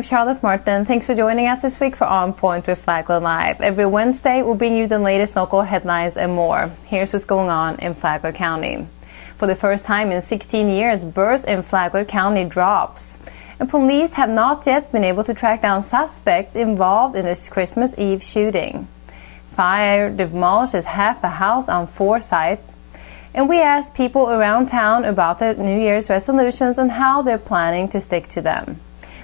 I'm Charlotte Martin. Thanks for joining us this week for On Point with Flagler Live. Every Wednesday, we'll bring you the latest local headlines and more. Here's what's going on in Flagler County. For the first time in 16 years, births in Flagler County drops. And police have not yet been able to track down suspects involved in this Christmas Eve shooting. Fire demolishes half a house on Forsyth. And we asked people around town about their New Year's resolutions and how they're planning to stick to them.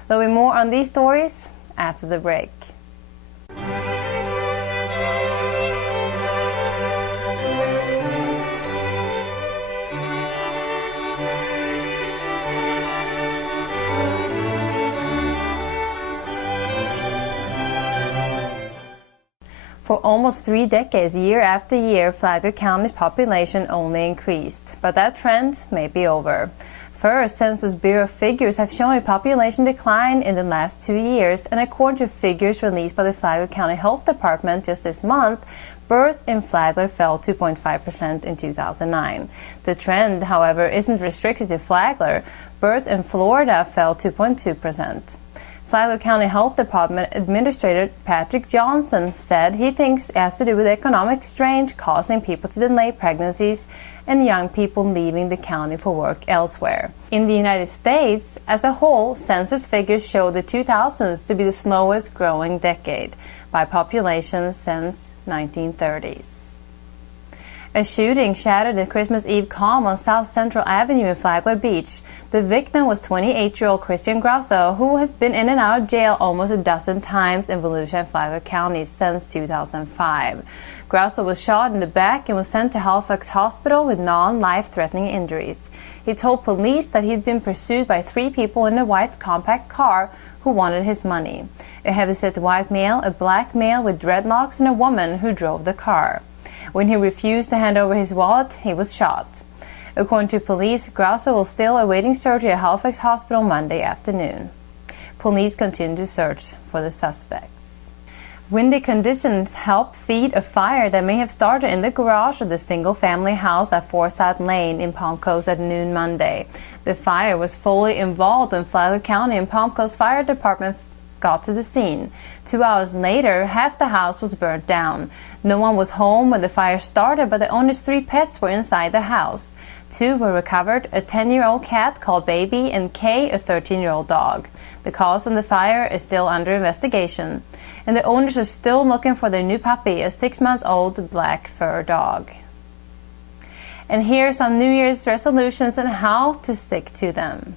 There'll be more on these stories after the break. For almost 3 decades, year after year, Flagler County's population only increased. But that trend may be over. First, Census Bureau figures have shown a population decline in the last 2 years, and according to figures released by the Flagler County Health Department just this month, births in Flagler fell 2.5% in 2009. The trend, however, isn't restricted to Flagler. Births in Florida fell 2.2%. Flagler County Health Department Administrator Patrick Johnson said he thinks it has to do with economic strain causing people to delay pregnancies and young people leaving the county for work elsewhere. In the United States as a whole, census figures show the 2000s to be the slowest growing decade by population since 1930s. A shooting shattered the Christmas Eve calm on South Central Avenue in Flagler Beach. The victim was 28-year-old Christian Grasso, who has been in and out of jail almost a dozen times in Volusia and Flagler counties since 2005. Grasso was shot in the back and was sent to Halifax Hospital with non-life-threatening injuries. He told police that he'd been pursued by 3 people in a white compact car who wanted his money. A heavy-set white male, a black male with dreadlocks, and a woman who drove the car. When he refused to hand over his wallet, he was shot. According to police, Grasso was still awaiting surgery at Halifax Hospital Monday afternoon. Police continue to search for the suspects. Windy conditions helped feed a fire that may have started in the garage of the single-family house at Forsyth Lane in Palm Coast at noon Monday. The fire was fully involved when Flagler County and Palm Coast Fire Department got to the scene. 2 hours later, half the house was burnt down. No one was home when the fire started, but the owner's 3 pets were inside the house. 2 were recovered, a 10-year-old cat called Baby and Kay, a 13-year-old dog. The cause of the fire is still under investigation. And the owners are still looking for their new puppy, a 6-month-old black fur dog. And here are some New Year's resolutions and how to stick to them.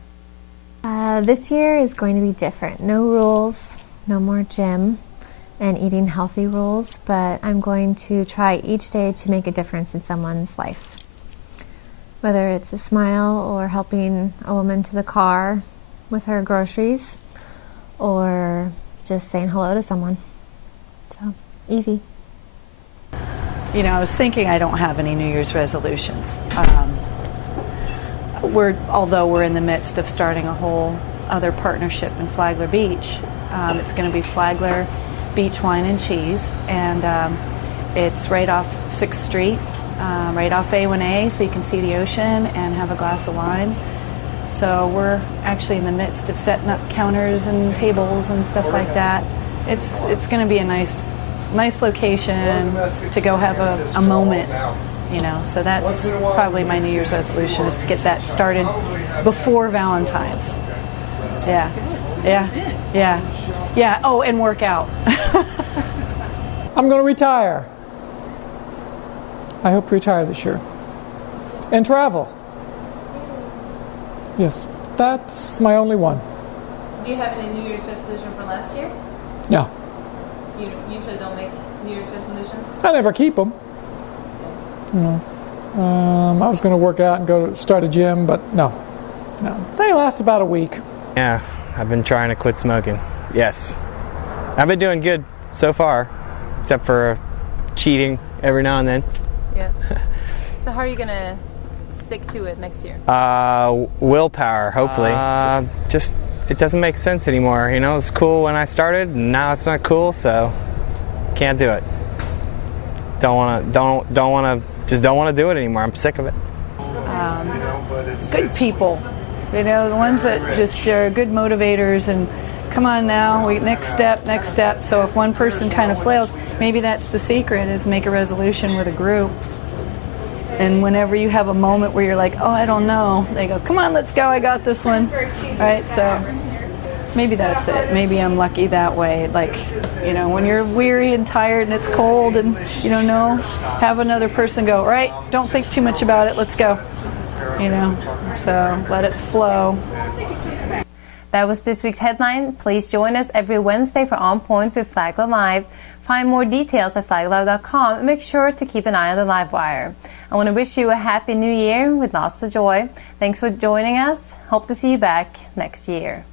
This year is going to be different. No rules, no more gym and eating healthy rules, but I'm going to try each day to make a difference in someone's life. Whether it's a smile or helping a woman to the car with her groceries or just saying hello to someone. So, easy. You know, I was thinking I don't have any New Year's resolutions. Although we're in the midst of starting a whole other partnership in Flagler Beach. It's going to be Flagler Beach Wine and Cheese, and it's right off 6th Street, right off A1A, so you can see the ocean and have a glass of wine. So we're actually in the midst of setting up counters and tables and stuff like that. It's going to be a nice location to go have a moment. You know, so that's probably my New Year's resolution, is to get that started before Valentine's. Yeah. Oh, and work out. I'm going to retire. I hope to retire this year. And travel. Yes, that's my only one. Do you have any New Year's resolution for last year? No. You usually don't make New Year's resolutions? I never keep them. You know, I was going to work out and go to start a gym, but no. They last about a week. Yeah, I've been trying to quit smoking. Yes. I've been doing good so far, except for cheating every now and then. Yeah. So how are you going to stick to it next year? Willpower, hopefully. Just it doesn't make sense anymore. You know, it was cool when I started, and now it's not cool, so can't do it. Don't want to do it anymore. I'm sick of it. Good people, you know, the ones that just are good motivators and come on now, next step, next step. So if one person kind of flails, maybe that's the secret, is make a resolution with a group. And whenever you have a moment where you're like, oh, I don't know, they go, come on, let's go, I got this one. Right? So maybe that's it. Maybe I'm lucky that way. Like, you know, when you're weary and tired and it's cold and you don't know, have another person go, right, don't think too much about it, let's go. You know, so let it flow. That was this week's headline. Please join us every Wednesday for On Point with Flagler Live. Find more details at flagler.com and make sure to keep an eye on the live wire. I want to wish you a happy new year with lots of joy. Thanks for joining us. Hope to see you back next year.